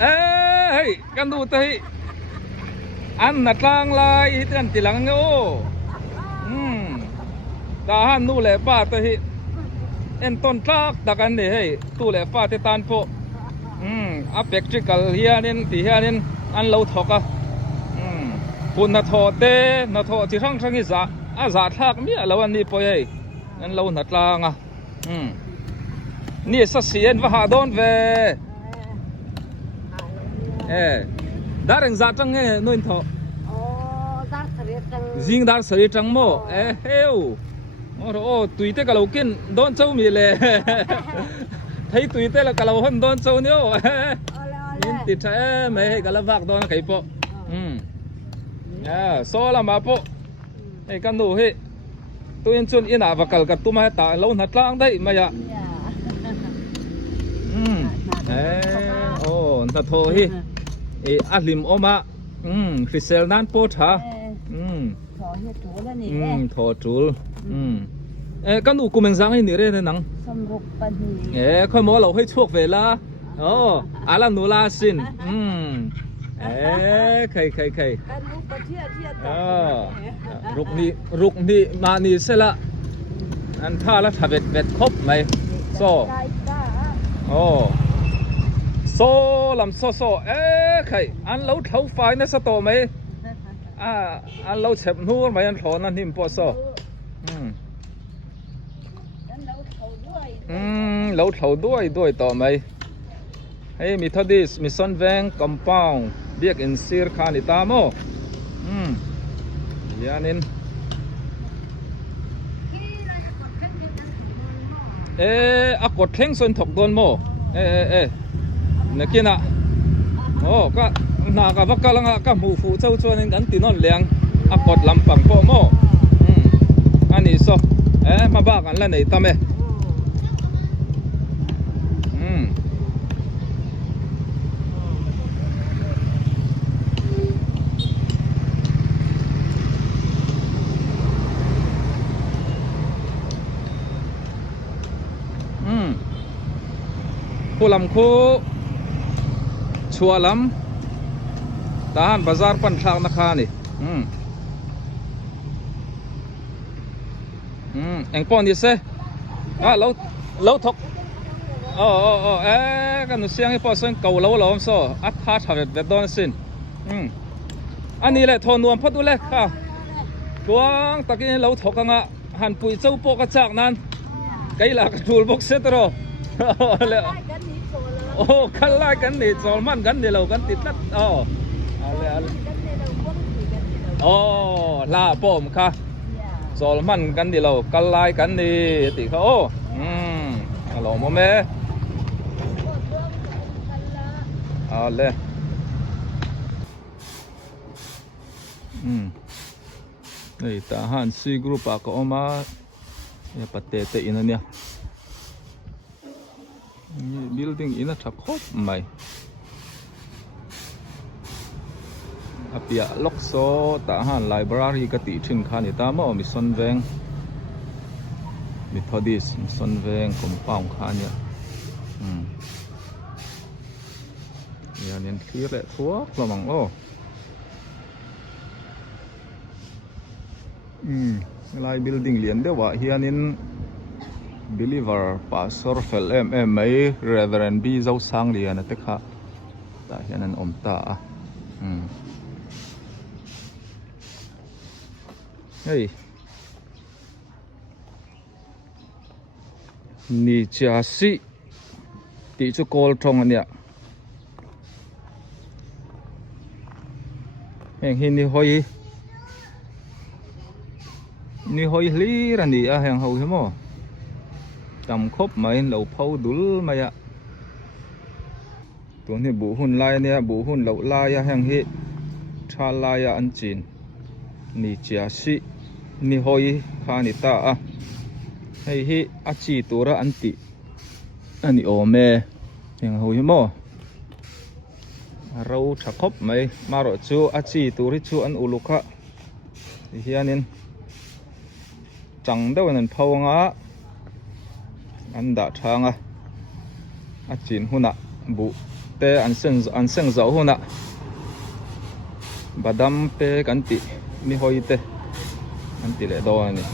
เอ้ยกันดูตัวอันนัดล่างลายที่นั่นตีหลังโง่ตาหันนู่แหละป้าตัวเอ็นต้นทักตะกันเนี่ยตู้แหละป้าที่ตานโปอัพเอ็กซ์ตริกัลเฮียนินตีเฮียนินอันเราถกปุ่นนาทอเตนาทอที่ทั้งอิสระอาซาทักมีอะไรวันนี้ปอยอันเรานัดล่างนี่สักเสียนว่าหาโดนเวดารงจัดจังเงี้ยนู่นทอจิงดาร์สรีจังโมเฮ้ยโอ้ตุยเตะกะเรากินโดนเจ้ามีเลยไทยตุยเตะละกะเราหันโดนเจ้าเนี่ยยินติดใช่ไหมกะละวักโดนใครปะโซลามาปะไอ้กันดูเฮ้ตัวยันชนอินาวักกะตุ้มาตาเราหนัดล่างได้ไหมอะโอ้นัดโทเฮ้อัลลิมออกมาคริสเซลนั่นโพธาถอเฮ็ดถูแล้วนี่ถอจูลกันดูกูมันสังให้นี่เรื่องนังสมรุปปันนี่ค่อยมอเราให้ช่วงเวลาอาลานูลาสินใครกันลูกประเทศต่อรุกนี่มานี่เสละอันท่าแล้วถ้าเบ็ดครบไหมโซ่โซ่ลำโซ่ใครอันเราเท้าไฟนั่นสตอไหมอันเราเฉบนู้นไหมอันถอนนั่นหิมปอโซ่เราเท้าด้วยต่อไหมให้มีทอดิสมีซอนแวงคอมเพลเบียกอินซีร์คานิตาโมยานินอากดเท่งส่วนถกโดนโมนักกินอ่ะก็นากับวักกะลังก็หมู่ฟูเจ้าชวนนั้นตีนอนเลี้ยงอากดลำปังโปโมอันนี้โซมาบ้ากันแล้วไหนทำไมผู้ลำคู่ชัวลำตาหันบาซาร์ปันทางนักขานี่เอ็งป้อนดิเซ่เราถกกันนุเสียงให้พอส่วนเก่าเราล้อมโซ่อัดท่าทำแบบดอนสินอันนี้แหละทอนวมพัดดูเลยค่ะกวางตะกี้เราถกกันอ่ะหันปุ๋ยเจ้าโปกระจากนั้นไกลหลักจูลบกเซตรอแล้วคันไล่กันนี่โซลมันกันเดี๋ยวเรากันติดนัดลาป้อมค่ะโซลมันกันเดี๋ยวเรากันไล่กันนี่ติเขาฮัลโหลโมเม่เลยนี่ทหารซีกรุ๊ปก็ออกมาเนี่ยปะเตะอินเนี่ยbuilding ina thakop mai apia lokso ta han library ka ti thin khani ta mo mi son veng methodist son veng compound khania ya nen clear le thuak lamang lai building lian dewa hianin believer pastor fel mai reverend bi zau sang lian te kha ta hianan om ta hey ni cha si ti chu kol thong ania heng hin ni hoi li ra ni a heng ho hemo tầm khốp mấy lẩu phâu đul mày ạ tuần thì bù hun lai nè bù hun lẩu lai à hàng hệ cha lai à ăn chín nì chia si nì hoi kha nì ta à hay hệ à chỉ tu ra ăn tị anh nì ôm mẹ hàng hoi mo rau chả khốp mấy mà rồi chú à chỉ tu ri chú ăn uluka thì hiện nên chẳng đâu nên phâu ngãอันดาทางอ่ะจีนหุ่นอ่ะบุ te an seng zo huna badam pe kan ti mi hoi te an ti le do ani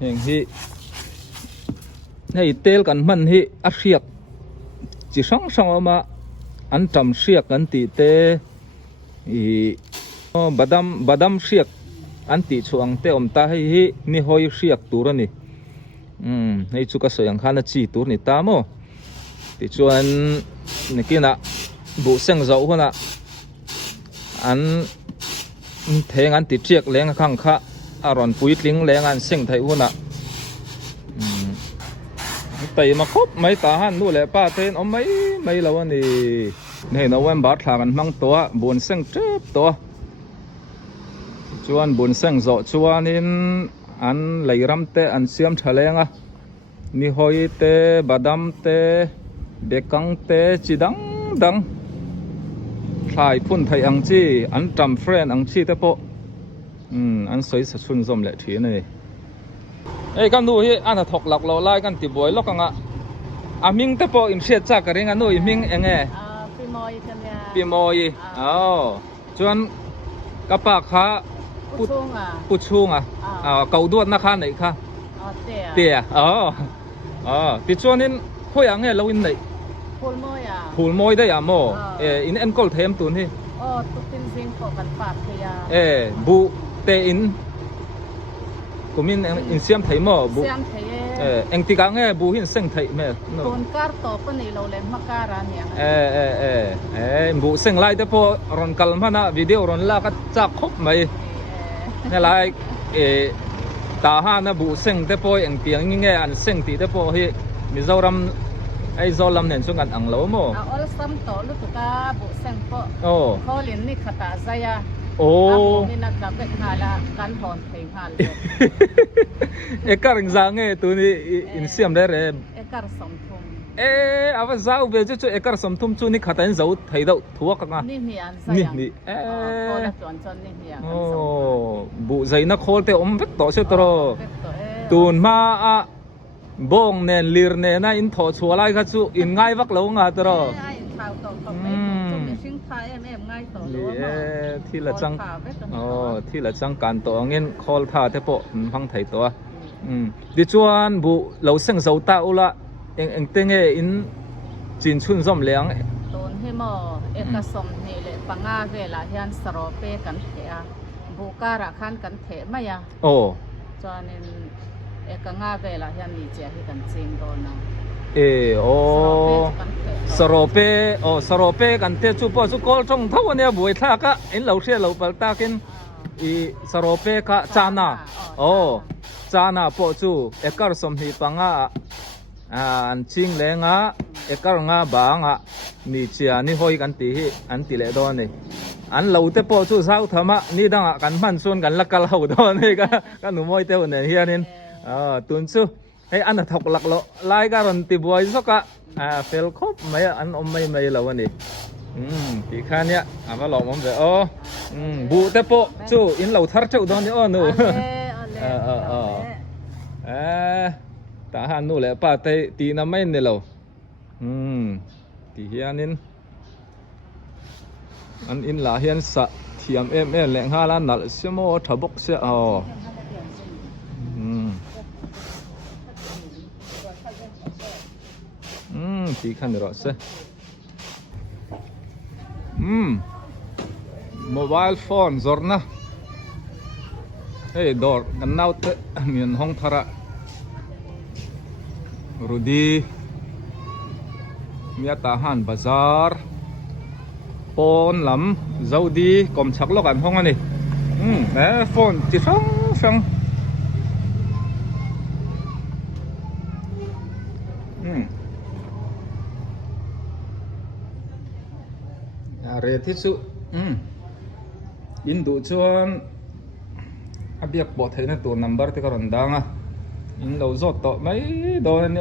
heng hi hei tel kan man hi a hriak chi sang ama an tam hriak kan ti te i badam hriak an ti chuang te om ta hei hi mi hoi hriak tur ani hei chu ka soyang khana chi tur ni ta mo ti chuan nikina bu seng zo huna an theng an ti chiak leng khang kha aron pui tling leng an seng thai huna tay mà khóc mấy ta han nu le pa ten om mấy lâu anh đi này nó quen bắt thằng ăn măng to buồn seng chớp to chuan buồn seng rõ chuan in ăn lấy ram te ăn xiêm thale nga ni hoi te badam te bekang te chi dang thai phun thai ang chi ăn trầm friend ang chi te po ăn soi sa chun zom le thi này ê kan nu hi ana thok lak lo lai kan ti boy lokanga aming te po in hriat cha ka ringa nu iming enge Pimoy kanya. pimoi chuan kapa kha puchunga kau duat na kha nei kha tia ti chuan in hoyang he lo in nei phul moi da ya mo in en kol them tun hi tukin sing ko kan pa kya bu te in kumin in siam thai mo bu siam thai eng ti ka nge bu hin seng thai me ton kar to pa ni lo le makara niya bu seng lai te po ron kal mana video ron la ka chak khop mai ne lai ta ha na bu seng te po eng piang nge an seng ti te po hi mizoram ai zolam nen chung an ang lo mo all sam to lu tu ka bu seng po kholin ni khata zaya ni na ka bet hala kan hon thei hal ekar za nge tu ni in siam de re ekar som thum ava zau ve chu ekar som thum chu ni khatan zo thei do thuak nga ni mi an sayang ni khola chon ni hiya bu zai na khol te om vek to se tro tun ma a bong nen lir ne na in tho chhualai kha chu in ngai vak lo nga tro thi là chăng thi là chăng cản tổ nghe call tha thế bộ phăng thầy tổ đi chuan bu lâu sinh dấu tạo la anh tên nghe in chín chun zom leng tôn he mo ekasom ni le panga ve la hian sarope kan thea bu kara khan kan the maya chuan in ekanga ve la hian ni che hi kan ching do na sarope kan te chu po chu kol chong thau ne buai tha ka in lo hria lo pal ta kin i sarope ka chana po chu ekar som hi panga an ching lenga ekar nga banga ni chia ni hoi kan ti hi an ti le do ni an lo te po chu sau thama ni danga kan man chun kan lakal ho do ni ka nu moi te ne hianin tun chu hey anh thọc lạc lộ lai ga ron ti boy soka fel khop mai an om mai lo ani ti khan ya ava lo mom ve bu te po chu in lo thar chau don ni nu ta han nu le pa te ti na mai ne lo ti hianin an in la hian sa thiam em le nga la nal semo thabok se tí khăn được rồi xe mobile phone zorna hey door kan naut mian hong thara rudi mia tahan bazar pon lam zaudi kom chak lo kan hong ani phone ti sang re thi su in du chuan abiak bo theina tu number te ka ron danga in lo zot to mai do ni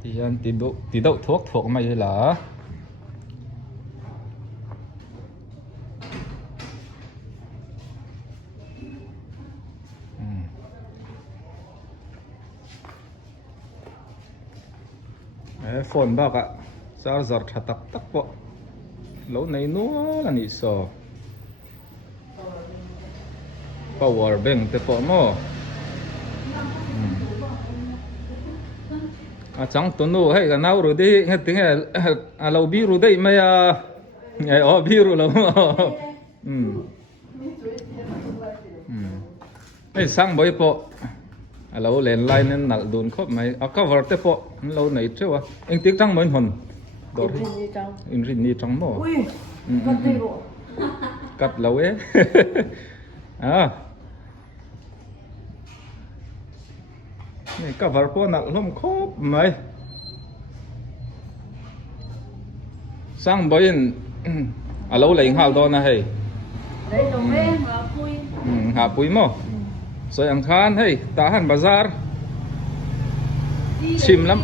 ti hian ti do thuak mai la ฝนบอกอะซาร์จอร์ตักตักปะแล้วในนู้นละนี่ซอ power bank แต่ปะโม่จังตัวนู้นให้กันเอารู้ดิเห็นถึงเราบิรู้ได้ไหมอ่ะอ๋อบิรู้แล้วไอ้สั่งบ่อยปะเราเล่นไลน์นั้นหนักโดนครบไหมเอาก็วอร์แต่ปะเราไหนเชื่อวะเอ็งติ๊กจังเหมือนหนดอร์อินรินนี่จังโม่กัดเราเอ๊ะนี่ก็วอร์ปะหนักล้มครบไหมสั่งบ่อยเราเล่นหาโดนนะเฮ้ยหาปุ๋ยมั้งสวยอังคารให้ตาหันบาซาร์ชิมล้ำ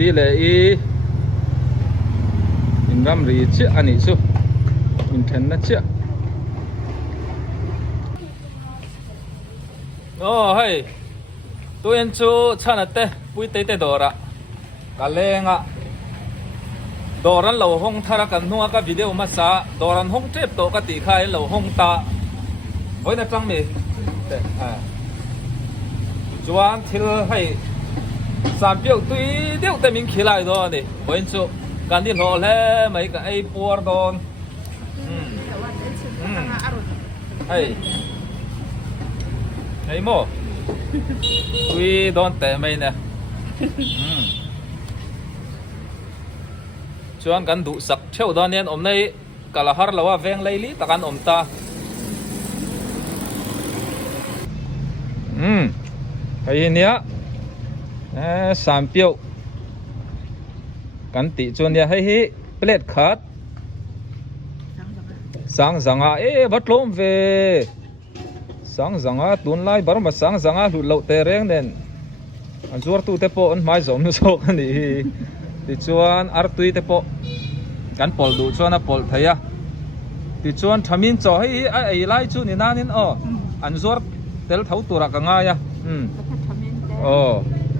ดีเลยอินรัมรีเชื่ออันนี้สุอินเทนนัทเชื่อโอ้เฮ้ยตัวเองชูชนะเต้ปุ้ยเต้ดอระกะเลงอ่ะดอรันเราห้องทารักันนัวกับวิดีโอมาซาดอรันห้องเจ็บโตกติใครเราห้องตาโอ้ยน่าจังมีจวนที่ให้สามเปียวตุยเดียวแต่มิงขี้ลายโดนนี่โอ้ยชูการที่รอแล้วไม่กับไอ้ปวดโดนไอ้โม่ตุยโดนแต่ไม่เนี่ยชวนกันดูสักเที่ยวตอนนี้อมในกะละหาร์เราว่าแวงเลยลิตะกันอมตาไอ้เนี้ยสามเปียวกันติชวนเนี่ยให้เปล็ดขาดสังบัดลมเวสังตุนไล่บาร์มาสังหลุดเหล่าเตะแรงเด่นอันจวดตู้เตะโปอันไม่สมนุโซกันนี่ติชวนอาร์ตุยเตะโปกันปอลดูชวนนะปอลเทียติชวนทำมินจ่อให้ไอ้ไล่ชูนี่นั่นนี่อันจวดเตลเท้าตัวรักง่าย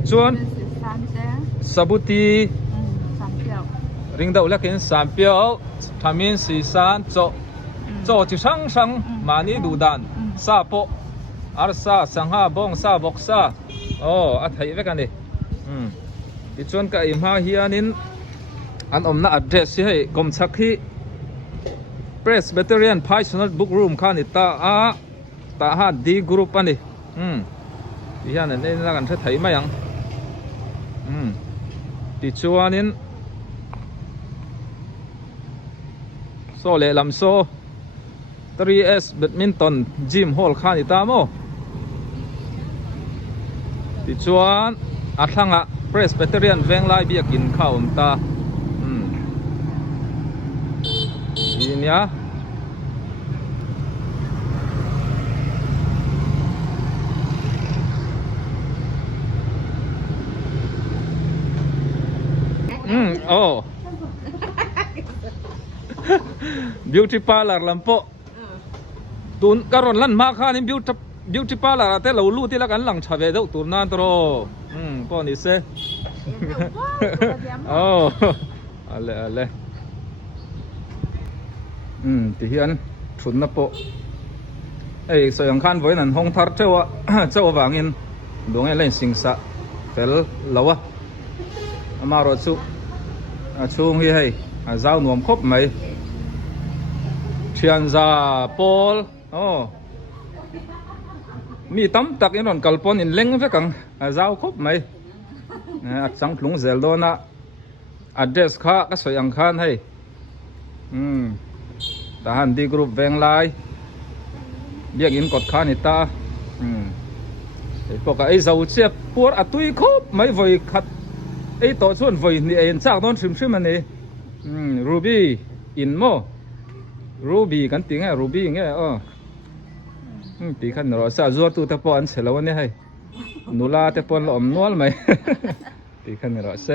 ชวนสบุตีริงดาวเล็กเห็นสามเปียวทำมินสีสันจ่อที่ช่างมานี่ดูดันซาโปอาร์ซาสังหาบงซาบกซาอัฐิไว้กันดิติชวนกับอิมฮาเฮียนินอันอมน่าอัดเดสให้กรมชักที่ Presbyterian Passionate Book Room ข้านิตาหาดีกรุ๊ปอันนี้ที่ฮะเนี่ยนี่นักการเทศไทยไหมยังติชวนนินโซเลลัมโซ 3S แบดมินตันจิมฮอลข้านิตาโมติชวนอัดทั้งPresbyterian เวงไล่เบียกินข้าวตาอีเนี้ยbeauty parlor ลำโพตุนการันลั่นมาค่านี่ beauty parlor แต่เราลู่ที่ละกันหลังชาเวดตุนนั่นตรป้อนนี่เซ่อะไรที่เฮียนชุนนับโปไอ้สยังคันไว้นั่นห้องทัดเจ้าวางเงินดวงไอ้เล่นสิงสะแต่เราวะมารถช่วงที่ให้เจ้าหนุ่มครบไหมเชียนซาปอลมีตั้มตักอินนกัลปอนอินเล้งเพื่อกังเจ้าครบไหมสังพลุงเซลโดนะอัดเดสข้าก็สยังคันให้ทหารดีกรุ๊ปแวงไลเบียกินกดข้านิตาไอ้พวกไอ้เจ้าเจ็บปวดอัตุยครบไม่ไหวขัดไอ้ต่อส่วนไหวนี่เองจากโดนชิมมันนี่รูบี้อินโมรูบี้กันติงไงรูบี้ไงปีขันรอซาจัวตูตะปอนเสร็จแล้ววันนี้ให้นูลาตะปอนหลอมนวลไหมปีขันรอเส